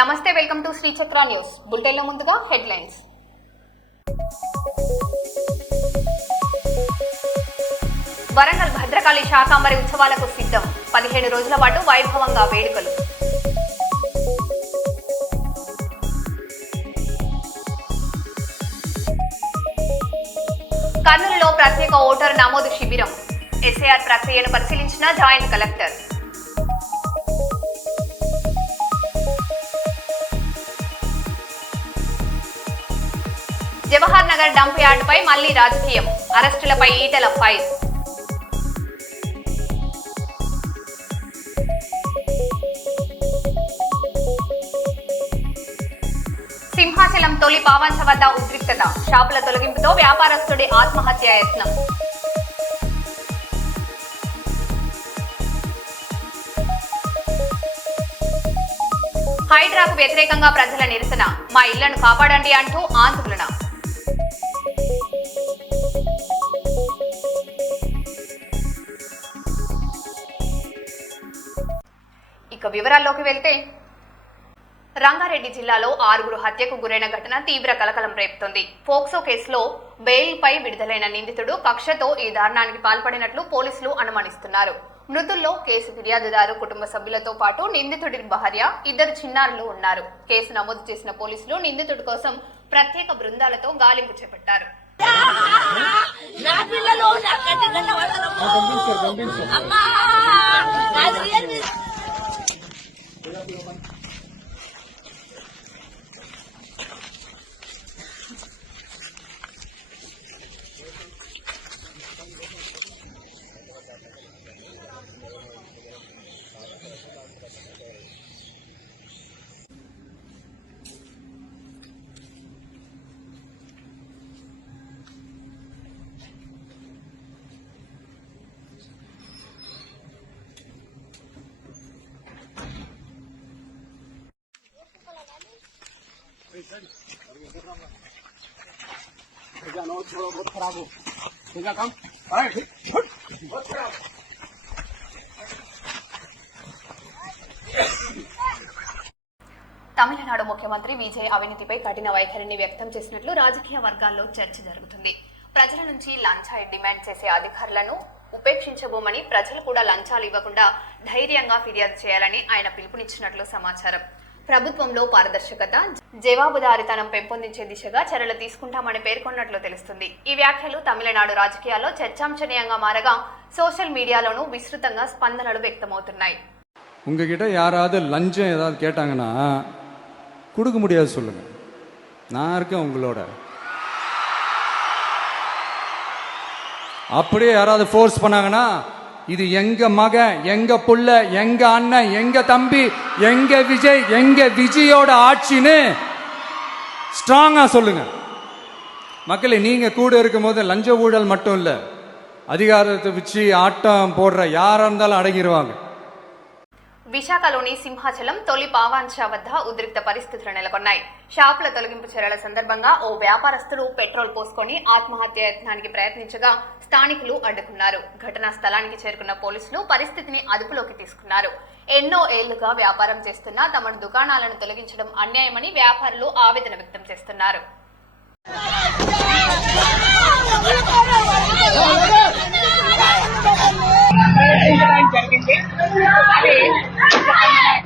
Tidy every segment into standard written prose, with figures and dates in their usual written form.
నమస్తే, welcome to Shri చక్ర news bulletin లో ముందుగా హెడ్లైన్స్. వరంగల్ భద్రకాళి శాకాంబరి ఉత్సవాలకు సిద్ధం. 17 రోజుల పాటు వైభవంగా వేడుకలు. కర్నూలులో ప్రత్యేక ఓటరు నమోదు శిబిరం. ఎస్ఐఆర్ ప్రక్రియను పరిశీలించిన joint collector. Jawahar Nagar dump యార్డుపై మళ్లీ రాజకీయం. అరెస్టులపై ఈటెల ఫైర్. సింహాచలం తొలి పావంచ వద్ద ఉద్రిక్తత. షాపుల తొలగింపుతో వ్యాపారస్తుడి ఆత్మహత్యా యత్నం. హైడ్రాకు వ్యతిరేకంగా ప్రజల నిరసన. మా ఇళ్లను కాపాడండి అంటూ ఆందోళన. ఇక వివరాల్లోకి వెళ్తే, రంగారెడ్డి జిల్లాలో 6 హత్యకు గురైన ఘటన తీవ్ర కలకలం రేపుతోంది. పోక్సో కేసులో బెయిల్పై విడుదలైన నిందితుడు కక్షతో ఈ దారుణానికి పాల్పడినట్లు పోలీసులు అనుమానిస్తున్నారు. మృతుల్లో కేసు ఫిర్యాదుదారు కుటుంబ సభ్యులతో పాటు నిందితుడి భార్య, 2 చిన్నారులు ఉన్నారు. కేసు నమోదు చేసిన పోలీసులు నిందితుడి కోసం ప్రత్యేక బృందాలతో గాలింపు చేపట్టారు. తమిళనాడు ముఖ్యమంత్రి విజయ్ అవినీతిపై కఠిన వైఖరిని వ్యక్తం చేసినట్లు రాజకీయ వర్గాల్లో చర్చ జరుగుతుంది. ప్రజల నుంచి లంచాలు డిమాండ్ చేసే అధికారులను ఉపేక్షించబోమని, ప్రజలు కూడా లంచాలు ఇవ్వకుండా ధైర్యంగా ఫిర్యాదు చేయాలని ఆయన పిలుపునిచ్చినట్లు సమాచారం. ప్రభుత్వంలో పారదర్శకత, జవాబుదారీతనం పెంపొందించే దిశగా చర్యలు తీసుకుంటామని పేర్కొన్నట్లు తెలుస్తుంది. ఈ వ్యాఖ్యలు తమిళనాడు రాజకీయాల్లో చర్చాంశనీయంగా మారగా సోషల్ మీడియాలోనూ విస్తృతంగా స్పందనలు వ్యక్తమవుతున్నాయి. உங்ககிட்ட யாராவது லஞ்சம் ஏதாவது கேட்டாங்கன்னா கொடுக்க முடியாது சொல்லுங்க, நான் இருக்கேன் உங்களோட. அப்படியே யாராவது ஃபோர்ஸ் பண்ணாங்கன்னா இது எங்க மகன், எங்க புள்ள, எங்க அண்ணன், எங்க தம்பி, எங்க விஜய், எங்க விஜயோட ஆட்சின்னு ஸ்ட்ராங்கா சொல்லுங்க. மக்களே, நீங்க கூட இருக்கும் போது லஞ்ச ஊழல் மட்டும் இல்ல, அதிகாரத்தை வச்சு ஆட்டம் போடுற யாரா இருந்தாலும் அடங்கிடுவாங்க. విశాఖలోని సింహాచలం తొలి పావాంచ వద్ద ఉద్రిక్త పరిస్థితులు నెలకొన్నాయి. షాపుల తొలగింపు చర్యల సందర్భంగా ఓ వ్యాపారస్తుడు పెట్రోల్ పోసుకొని ఆత్మహత్య యత్నానికి ప్రయత్నించగా స్థానికులు అడ్డుకున్నారు. ఘటనా స్థలానికి చేరుకున్న పోలీసులు పరిస్థితిని అదుపులోకి తీసుకున్నారు. ఎన్నో ఏళ్లుగా వ్యాపారం చేస్తున్న తమ దుకాణాలను తొలగించడం అన్యాయమని వ్యాపారులు ఆవేదన వ్యక్తం చేస్తున్నారు. జరిగింది. అది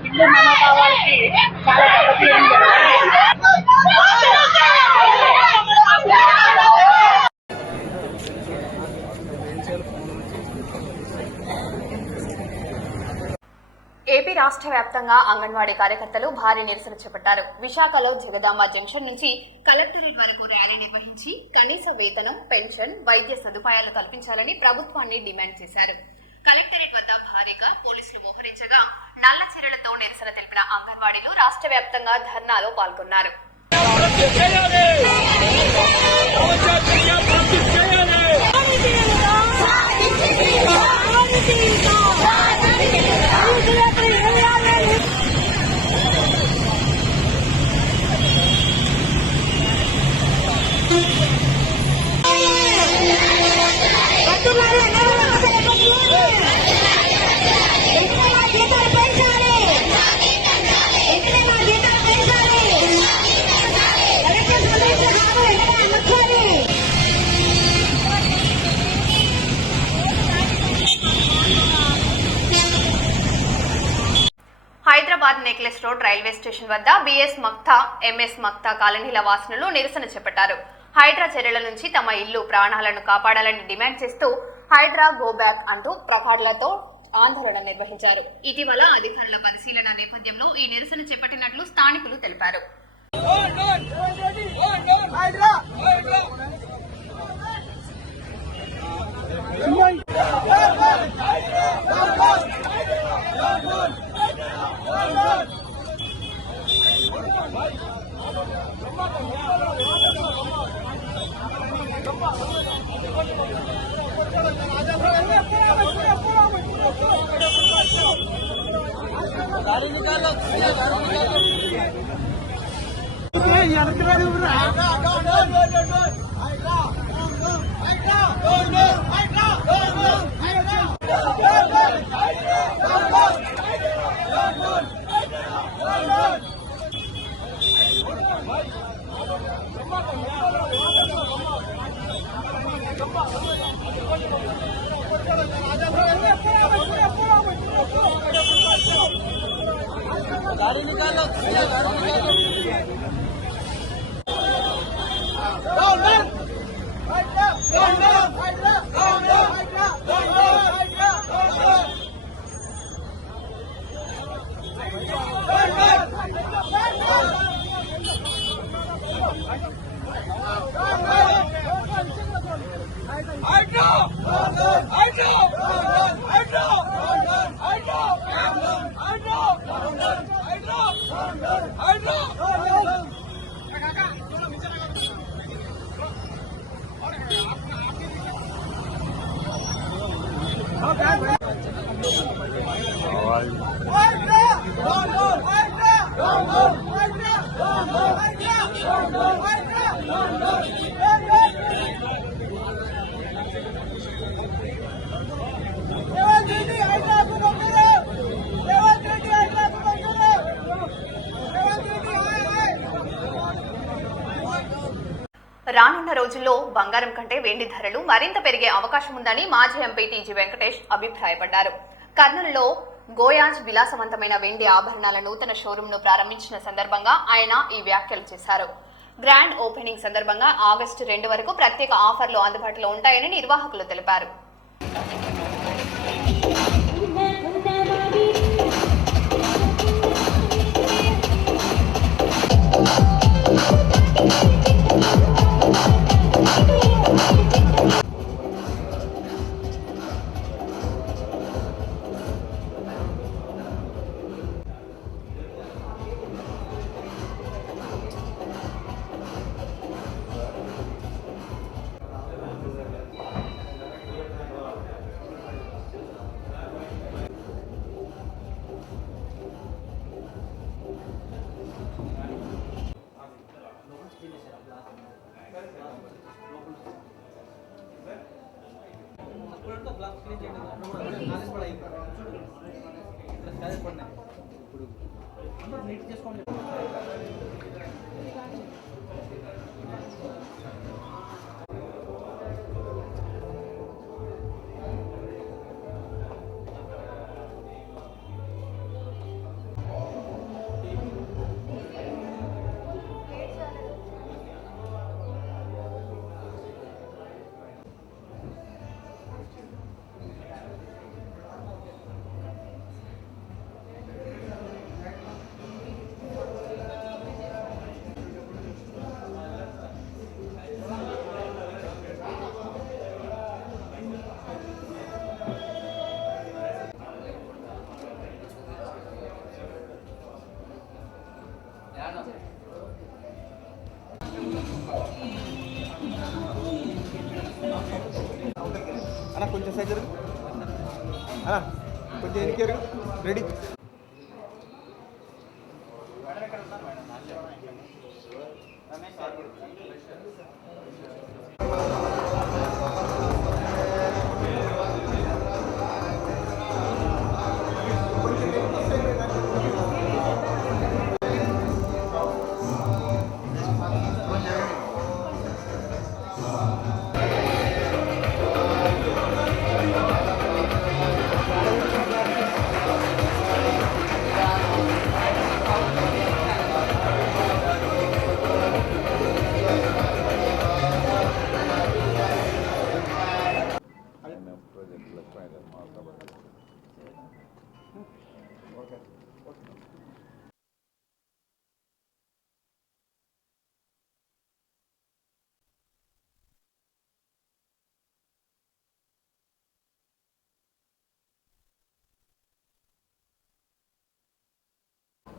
హిందూ మనోభావాలకి చాలా దెబ్బతీయడం ఏపీ రాష్ట్ర వ్యాప్తంగా అంగన్వాడీ కార్యకర్తలు భారీ నిరసన చేపట్టారు. విశాఖలో జగదాంబ జంక్షన్ నుంచి కలెక్టరేట్ వరకు ర్యాలీ నిర్వహించి కనీస వేతనం, పెన్షన్, వైద్య సదుపాయాలు కల్పించాలని ప్రభుత్వాన్ని డిమాండ్ చేశారు. కలెక్టరేట్ వద్ద భారీగా పోలీసులు మోహరించగా నల్ల చీరలతో నిరసన తెలిపిన అంగన్వాడీలు రాష్ట్ర వ్యాప్తంగా ధర్నాలో పాల్గొన్నారు. రోడ్ రైల్వే స్టేషన్ వద్ద బిఎస్ మక్తా, ఎంఎస్ మక్తా కాలనీల వాసులు నిరసన చేపట్టారు. హైడ్రా చర్యల నుంచి తమ ఇల్లు ప్రాణాలను కాపాడాలని డిమాండ్ చేస్తూ హైడ్రా గో బ్యాక్ అంటూ ప్లకార్డులతో ఆందోళన నిర్వహించారు. ఇటీవల అధికారుల పరిశీలన నేపథ్యంలో ఈ నిరసన చేపట్టినట్లు స్థానికులు తెలిపారు. రానున్న రోజుల్లో బంగారం కంటే వెండి ధరలు మరింత పెరిగే అవకాశం ఉందని మాజీ ఎంపీ టీజీ వెంకటేష్ అభిప్రాయపడ్డారు. కర్నూలులో గోయాజ్ విలాసవంతమైన వెండి ఆభరణాల నూతన షోరూమ్ ను ప్రారంభించిన సందర్భంగా ఆయన ఈ వ్యాఖ్యలు చేశారు. గ్రాండ్ ఓపెనింగ్ సందర్భంగా ఆగస్టు 2 వరకు ప్రత్యేక ఆఫర్లు అందుబాటులో ఉంటాయని నిర్వాహకులు తెలిపారు. కొంచెం సైజు కొంచెం ఎనికారు రెడీ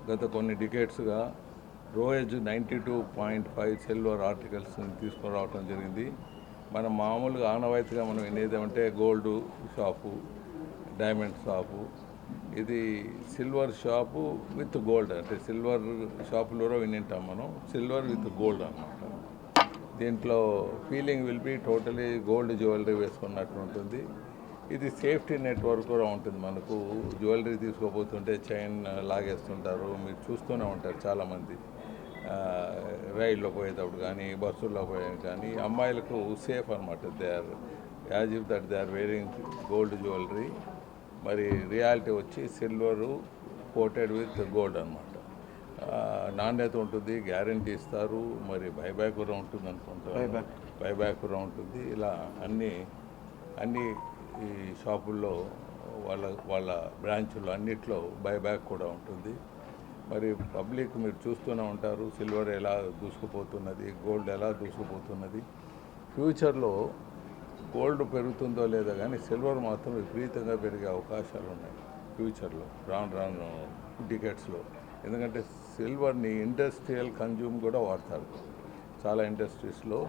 గత కొన్ని డికేట్స్గా రోజు 92.5 సిల్వర్ ఆర్టికల్స్ని తీసుకురావడం జరిగింది. మనం మామూలుగా ఆనవాయితీగా మనం వినేదేమంటే గోల్డ్ షాపు, డైమండ్ షాపు, ఇది సిల్వర్ షాపు విత్ గోల్డ్, అంటే సిల్వర్ షాపులో వినింటాం మనం, సిల్వర్ విత్ గోల్డ్ అన్నమాట. దీంట్లో feeling will be totally gold jewellery వేసుకున్నట్టు ఉంటుంది. ఇది సేఫ్టీ నెట్వర్క్ కూడా ఉంటుంది. మనకు జ్యువెలరీ తీసుకోబోతుంటే చైన్ లాగేస్తుంటారు, మీరు చూస్తూనే ఉంటారు చాలామంది రైల్లో పోయేటప్పుడు కానీ బస్సుల్లో పోయే కానీ. అమ్మాయిలకు సేఫ్ అనమాట, they are as if that they are wearing gold jewellery. మరి రియాలిటీ వచ్చి సిల్వరు కోటెడ్ విత్ గోల్డ్ అనమాట. నాణ్యత ఉంటుంది, గ్యారంటీ ఇస్తారు, మరి బైబ్యాక్ కూడా ఉంటుంది అనుకుంటారు, బైబ్యాక్ కూడా ఉంటుంది. ఇలా అన్ని ఈ షాపుల్లో వాళ్ళ బ్రాంచుల్లో అన్నిట్లో బైబ్యాక్ కూడా ఉంటుంది. మరి పబ్లిక్ మీరు చూస్తూనే ఉంటారు సిల్వర్ ఎలా దూసుకుపోతున్నది, గోల్డ్ ఎలా దూసుకుపోతున్నది. ఫ్యూచర్లో గోల్డ్ పెరుగుతుందో లేదో కానీ సిల్వర్ మాత్రం విపరీతంగా పెరిగే అవకాశాలు ఉన్నాయి ఫ్యూచర్లో, రాను డికెట్స్లో. ఎందుకంటే సిల్వర్ని ఇండస్ట్రియల్ కన్జ్యూమ్ కూడా వాడతారు. చాలా ఇండస్ట్రీస్లో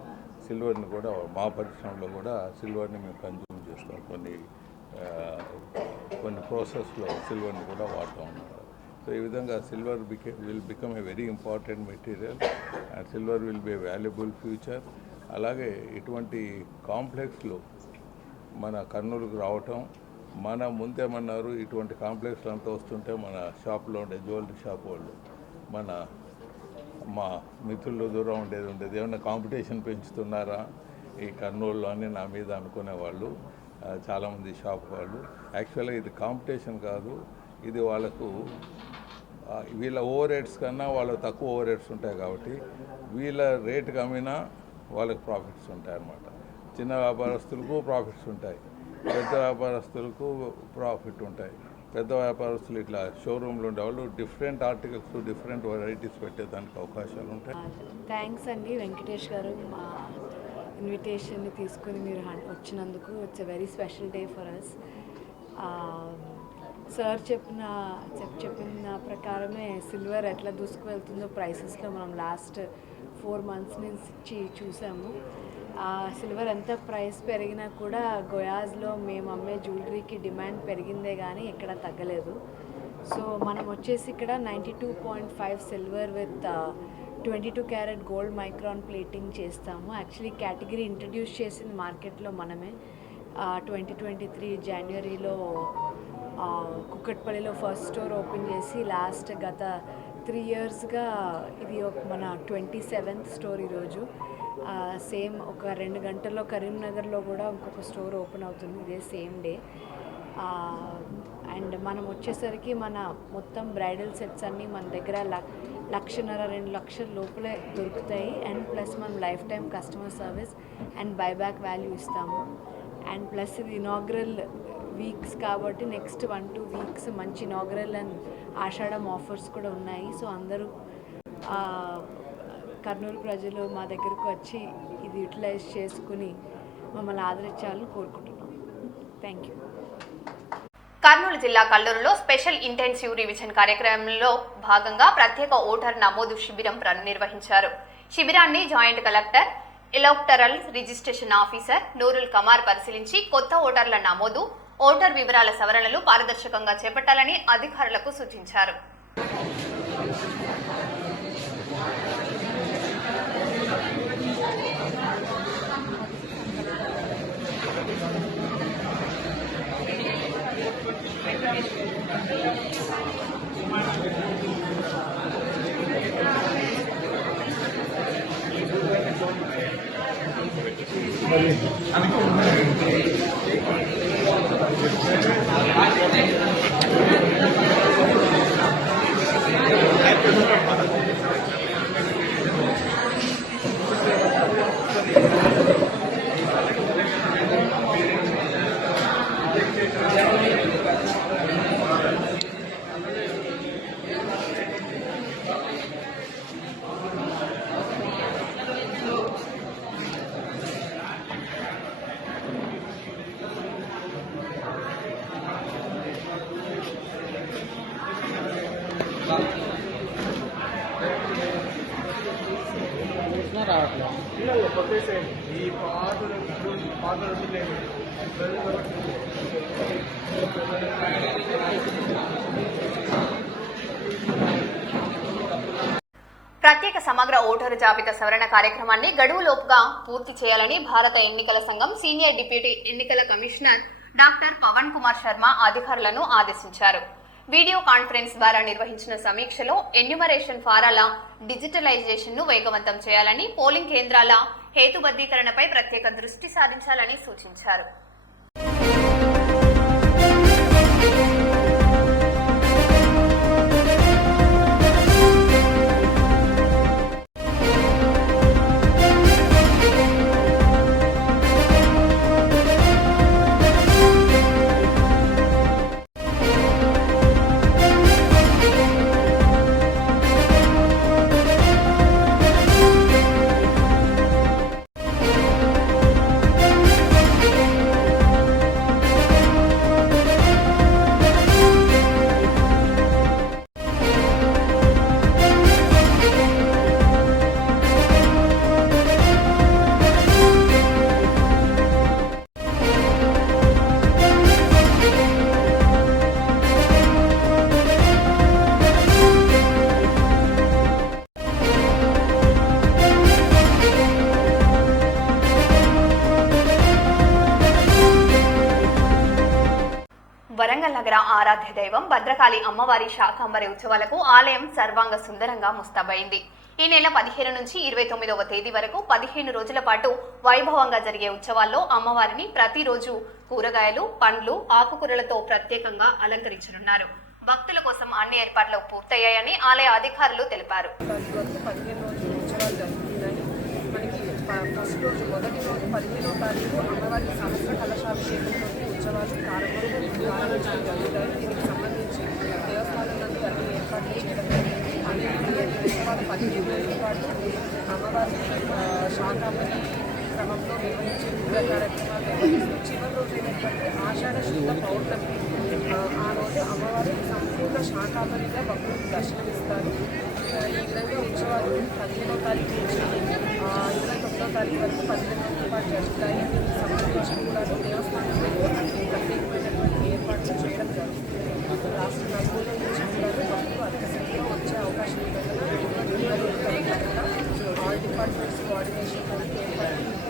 సిల్వర్ని కూడా, మా పరిశ్రమలో కూడా సిల్వర్ని మేము కన్జ్యూమ్ చేస్తాం. కొన్ని ప్రాసెస్లో సిల్వర్ని కూడా వాడుతూ ఉన్నారు. సో ఈ విధంగా silver will become a very important material and silver will be A valuable future. అలాగే ఇటువంటి కాంప్లెక్స్లో మన కర్నూలుకు రావటం, మన ముందేమన్నారు ఇటువంటి కాంప్లెక్స్లు అంతా వస్తుంటే మన షాప్లో ఉండే జ్యువెలరీ షాప్ వాళ్ళు, మా మిత్రులు దూరం ఉండేది ఏమన్నా కాంపిటీషన్ పెంచుతున్నారా ఈ కర్నూలులో అని నా మీద అనుకునేవాళ్ళు చాలామంది షాప్ వాళ్ళు. యాక్చువల్గా ఇది కాంపిటీషన్ కాదు, ఇది వాళ్ళకు వీళ్ళ ఓవర్ రేట్స్ కన్నా వాళ్ళకు తక్కువ ఓవర్ రేట్స్ ఉంటాయి కాబట్టి వీళ్ళ రేటుకి అమ్మినా వాళ్ళకి ప్రాఫిట్స్ ఉంటాయి అన్నమాట. చిన్న వ్యాపారస్తులకు ప్రాఫిట్స్ ఉంటాయి, పెద్ద వ్యాపారస్తులకు ప్రాఫిట్ ఉంటాయి. పెద్ద వ్యాపారస్తులు ఇట్లా షోరూమ్లో ఉండేవాళ్ళు డిఫరెంట్ ఆర్టికల్స్, డిఫరెంట్ వెరైటీస్ పెట్టేదానికి అవకాశాలు ఉంటాయి. థ్యాంక్స్ అండి వెంకటేష్ గారు, మా ఇన్విటేషన్ని తీసుకుని మీరు వచ్చినందుకు. It's a very special day for us. Sir చెప్పిన ప్రకారమే సిల్వర్ ఎట్లా దూసుకు వెళ్తుందో ప్రైసెస్లో మనం లాస్ట్ 4 months నుంచి చూసాము. సిల్వర్ ఎంత ప్రైస్ పెరిగినా కూడా గోయాజ్లో మేము అమ్మే జ్యువెలరీకి డిమాండ్ పెరిగిందే కానీ ఎక్కడ తగ్గలేదు. సో మనం వచ్చేసి ఇక్కడ 92.5 silver with 22 carat gold micron plating చేస్తాము. యాక్చువల్లీ కేటగిరీ ఇంట్రడ్యూస్ చేసింది మార్కెట్లో మనమే. 2023 జనవరిలో కుక్కట్పల్లిలో ఫస్ట్ స్టోర్ ఓపెన్ చేసి గత 3 yearsగా ఇది మన 27th స్టోర్ ఈరోజు. సేమ్ ఒక 2 గంటల్లో కరీంనగర్లో కూడా ఇంకొక స్టోర్ ఓపెన్ అవుతుంది ఇదే సేమ్ డే. అండ్ మనం వచ్చేసరికి మన మొత్తం బ్రైడల్ సెట్స్ అన్నీ మన దగ్గర 1.5-2 లక్షల లోపలే దొరుకుతాయి. అండ్ ప్లస్ మనం life time customer service and buyback value ఇస్తాము. అండ్ ప్లస్ ఇది ఇనాగ్రల్ వీక్స్ కాబట్టి నెక్స్ట్ 1-2 weeks మంచి ఇనాగ్రల్ అండ్ ఆషాఢం ఆఫర్స్ కూడా ఉన్నాయి. సో అందరూ కర్నూలు ప్రజలు మా దగ్గరకు వచ్చి ఇది యూటిలైజ్ చేసుకుని మమ్మల్ని ఆదరించాలని కోరుకుంటున్నాం. Thank you. కర్నూలు జిల్లా కల్లూరులో స్పెషల్ ఇంటెన్సివ్ రివిజన్ కార్యక్రమంలో భాగంగా ప్రత్యేక ఓటర్ నమోదు శిబిరం నిర్వహించారు. శిబిరాన్ని joint collector, electoral registration officer Nurul Qamar పరిశీలించి కొత్త ఓటర్ల నమోదు, ఓటర్ వివరాల సవరణలు పారదర్శకంగా చేపట్టాలని అధికారులకు సూచించారు. చేసినా రావట్లేదు. ప్రత్యేక సమగ్ర ఓటరు జాబితా సవరణ కార్యక్రమాన్ని గడువులోపుగా పూర్తి చేయాలని భారత ఎన్నికల సంఘం సీనియర్ డిప్యూటీ ఎన్నికల కమిషనర్ డాక్టర్ పవన్ కుమార్ శర్మ అధికారులను ఆదేశించారు. వీడియో కాన్ఫరెన్స్ ద్వారా నిర్వహించిన సమీక్షలో ఎన్యూమరేషన్ ఫారాల డిజిటలైజేషన్ ను వేగవంతం చేయాలని, పోలింగ్ కేంద్రాల హేతుబద్ధీకరణపై ప్రత్యేక దృష్టి సారించాలని సూచించారు. వరంగల్ నగర ఆరాధ్య దైవం భద్రకాళి అమ్మవారి శాకంబరి ఉత్సవాలకు ఆలయం సర్వాంగ సుందరంగా ముస్తాబైంది. ఈ నెల 15 నుంచి 29వ తేదీ వరకు 15 రోజుల పాటు వైభవంగా జరిగే ఉత్సవాల్లో అమ్మవారిని ప్రతిరోజు కూరగాయలు, పండ్లు, ఆకుకూరలతో ప్రత్యేకంగా అలంకరించనున్నారు. భక్తుల కోసం అన్ని ఏర్పాట్లు పూర్తయ్యాయని ఆలయ అధికారులు తెలిపారు. ఫస్ట్ రోజు మొదటి రోజు 15వ తారీఖు అమ్మవారి సహస్ర కలశాభిషేకంతో ఉత్సవాలు ప్రారంభించడం జరుగుతాయి. దీనికి సంబంధించి దేవస్థానం నందు అన్ని ఏర్పాట్లు చేయడం జరిగింది. ఉత్సవాలు 15 రోజుల పాటు అమ్మవారి శాకాంబరి క్రమంలో నిర్వహించే పూజా కార్యక్రమాలు నిర్వహిస్తూ చివరి రోజు ఏంటంటే ఆషాఢ శుద్ధ పౌర్ణమి. ఆ రోజు అమ్మవారి సంపూర్ణ శాకాంబరిగా భక్తులకు దర్శనమిస్తారు. ఈ విధంగా ఉత్సవాలు 15వ తారీఖు నుంచి 29వ తారీఖు వరకు 15 రోజుల పాటు జరుగుతాయి. దీనికి సంబంధించి కూడా దేవస్థానంలో ప్రత్యేకమైనటువంటి ఏర్పాట్లు చేయడం జరుగుతుంది. రాష్ట్ర నలుగురు నుంచి కూడా భక్తులు అధిక సంఖ్యలో వచ్చే అవకాశం ఆల్ డిపార్ట్మెంట్స్ కోఆర్డినేషన్ ఏర్పాట్లు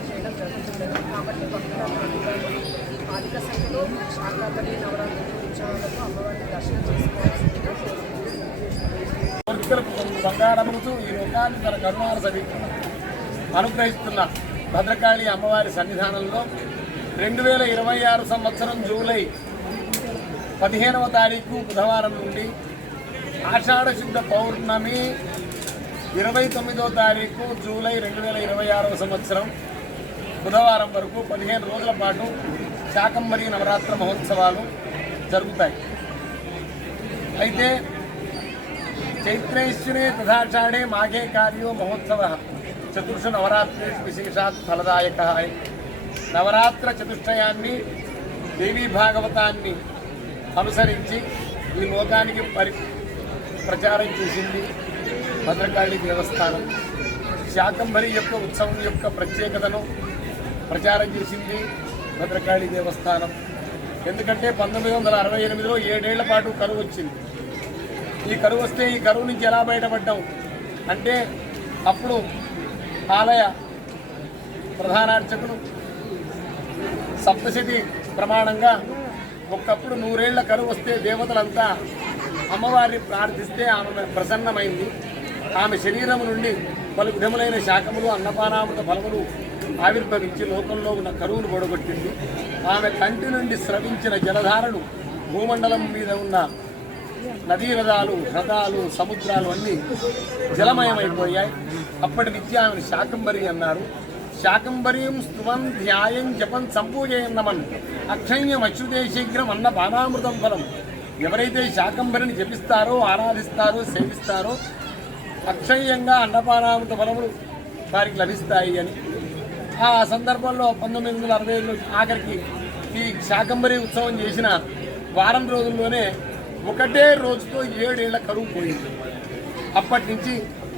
చేయడం జరుగుతుంది. కాబట్టి భక్తులందరూ కూడా అధిక సంఖ్యలో శాకాంబరి నవరాత్రి ఉత్సవాలకు అమ్మవారిని దర్శనం చేసుకోవాల్సిందిగా బంగారముతో ఈ లోకాన్ని తన కరుణాల అనుగ్రహిస్తున్న భద్రకాళి అమ్మవారి సన్నిధానంలో 2026 సంవత్సరం జూలై 15వ తారీఖు బుధవారం నుండి ఆషాఢ శుద్ధ పౌర్ణమి 29వ తారీఖు జూలై 2026 సంవత్సరం బుధవారం వరకు 15 రోజుల పాటు శాకంబరి నవరాత్రి మహోత్సవాలు జరుగుతాయి. అయితే చైత్రేశ్వరే తథాషాఢే మాఘే కార్యో మహోత్సవ చతుర్షు నవరాత్రి విశేషాత్ ఫలదాయక. నవరాత్ర చతుష్టయాన్ని దేవీ భాగవతాన్ని అనుసరించి ఈ లోకానికి ప్రచారం చేసింది భద్రకాళి దేవస్థానం. శాకంబరి యొక్క ఉత్సవం యొక్క ప్రత్యేకతను ప్రచారం చేసింది భద్రకాళి దేవస్థానం. ఎందుకంటే 1968లో 7 ఏళ్ల పాటు కరువు వచ్చింది. ఈ కరువు వస్తే ఈ కరువు నుంచి ఎలా బయటపడ్డాం అంటే అప్పుడు ఆలయ ప్రధానార్చకులు సప్తశతి ప్రమాణంగా ఒకప్పుడు 100 ఏళ్ల కరువు వస్తే దేవతలంతా అమ్మవారిని ప్రార్థిస్తే ఆమె ప్రసన్నమైంది. ఆమె శరీరం నుండి పలు విధములైన శాఖములు, అన్నపానామృత ఫలములు ఆవిర్భవించి లోకంలో ఉన్న కరువును పొడగొట్టింది. ఆమె కంటి నుండి స్రవించిన జలధారలు భూమండలం మీద ఉన్న నదీ నదాలు, హ్రదాలు, సముద్రాలు అన్నీ జలమయమైపోయాయి. అప్పటి నుంచి ఆమెను శాకంబరి అన్నారు. శాకంబరీం స్తుమన్ ధ్యాయం జపన్ సంపూజయన్నమన్ అక్షయ్యం అచ్యుతే శీఘ్రం అన్న పానామృతం ఫలం. ఎవరైతే శాకంబరిని జపిస్తారో, ఆరాధిస్తారో, సేవిస్తారో అక్షయ్యంగా అన్నపానామృత ఫలములు వారికి లభిస్తాయి అని. ఆ సందర్భంలో 1965లో ఆఖరికి ఈ శాకంబరి ఉత్సవం చేసిన వారం రోజుల్లోనే ఒకటే రోజుతో 7 ఏళ్ల కరువు పోయింది. అప్పటి నుంచి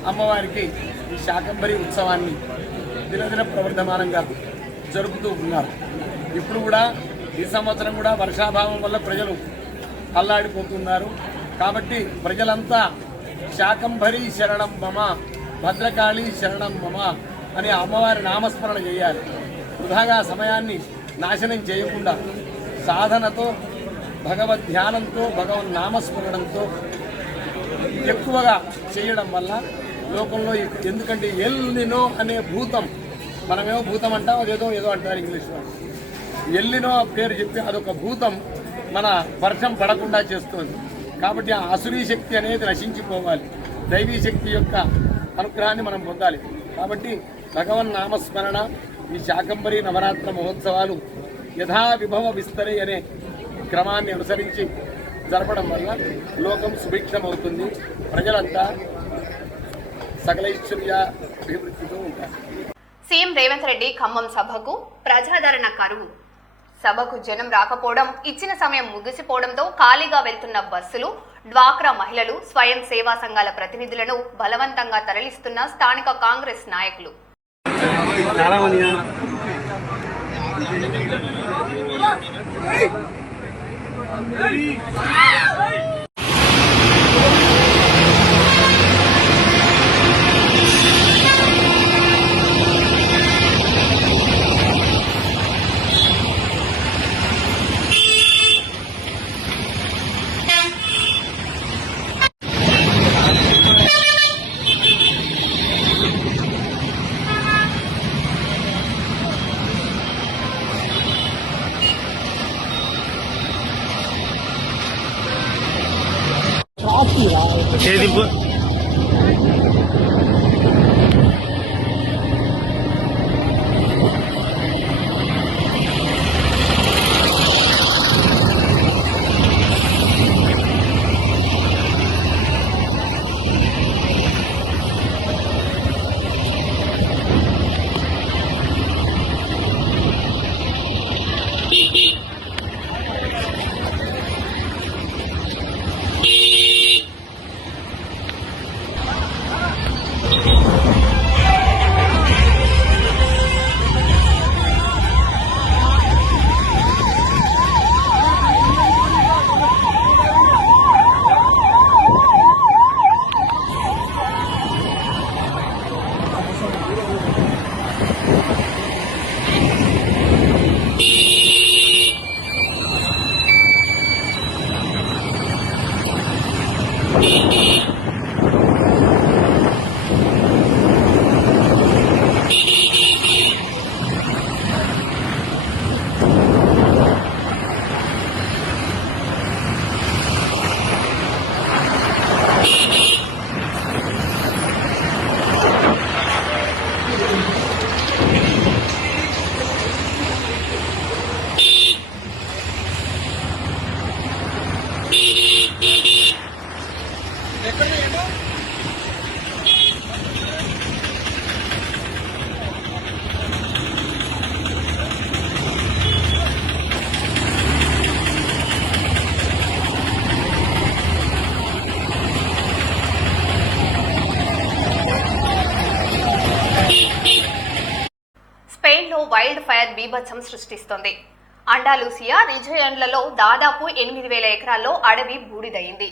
అమ్మవారికి ఈ శాకంబరి ఉత్సవాన్ని దినదిన ప్రవర్ధమానంగా జరుపుతూ ఉన్నారు. ఇప్పుడు కూడా ఈ సంవత్సరం కూడా వర్షాభావం వల్ల ప్రజలు అల్లాడిపోతున్నారు. కాబట్టి ప్రజలంతా శాకంబరి శరణం మమ, భద్రకాళి శరణం మమ అనే అమ్మవారి నామస్మరణ చేయాలి. వృధాగా సమయాన్ని నాశనం చేయకుండా సాధనతో, భగవద్ ధ్యానంతో, భగవన్ నామస్మరణంతో ఎక్కువగా చేయడం వల్ల లోకంలో ఎందుకంటే ఎల్నినో అనే భూతం, మనమేమో భూతం అంటాం, అదేదో ఏదో అంటారు ఇంగ్లీష్లో. ఎల్లినో పేరు చెప్పి అదొక భూతం మన వర్షం పడకుండా చేస్తుంది. కాబట్టి ఆ అసురీ శక్తి అనేది నశించిపోవాలి, దైవీ శక్తి యొక్క అనుగ్రహాన్ని మనం పొందాలి. కాబట్టి భగవన్ నామస్మరణ, ఈ శాకంబరి నవరాత్ర మహోత్సవాలు యథా విభవ విస్తరే అనే క్రమాన్ని అనుసరించి జరపడం వల్ల లోకం సుభిక్షమవుతుంది. ప్రజలంతా సకల ఐశ్వర్యాభివృద్ధితో ఉంటారు. సీఎం రేవంత్ రెడ్డి ఖమ్మం సభకు ప్రజాదరణ కరువు. సభకు జనం రాకపోవడం, ఇచ్చిన సమయం ముగిసిపోవడంతో ఖాళీగా వెళ్తున్న బస్సులు, డ్వాక్రా మహిళలు, స్వయం సేవా సంఘాల ప్రతినిధులను బలవంతంగా తరలిస్తున్న స్థానిక కాంగ్రెస్ నాయకులు. స్పెయిన్లో వైల్డ్ ఫైర్ బీభత్సం సృష్టిస్తోంది. అండాలూసియా రీజియన్లలో దాదాపు 8,000 ఎకరాల్లో అడవి బూడిదయింది.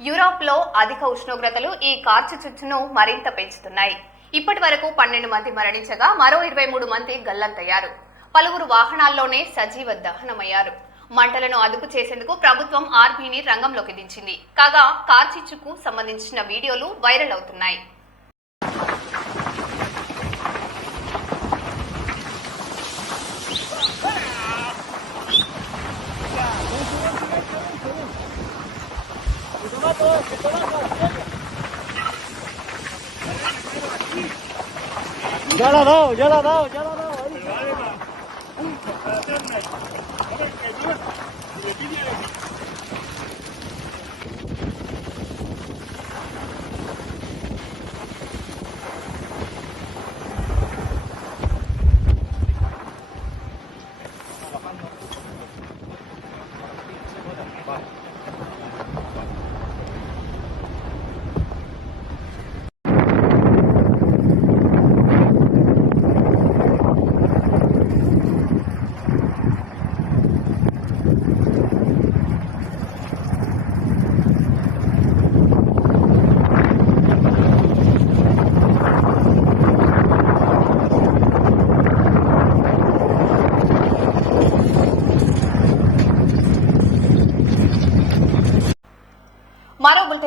యూరోప్లో అధిక ఉష్ణోగ్రతలు ఈ కార్చిచ్చును మరింత పెంచుతున్నాయి. ఇప్పటి వరకు 12 మంది మరణించగా మరో 23 మంది గల్లంతయ్యారు. పలువురు వాహనాల్లోనే సజీవ దహనమయ్యారు. మంటలను అదుపు చేసేందుకు ప్రభుత్వం ఆర్మీని రంగంలోకి దించింది. కాగా కార్చిచ్చుకు సంబంధించిన వీడియోలు వైరల్ అవుతున్నాయి.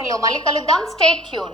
బులెటిన్లో మళ్ళీ కలుద్దాం. Stay tune.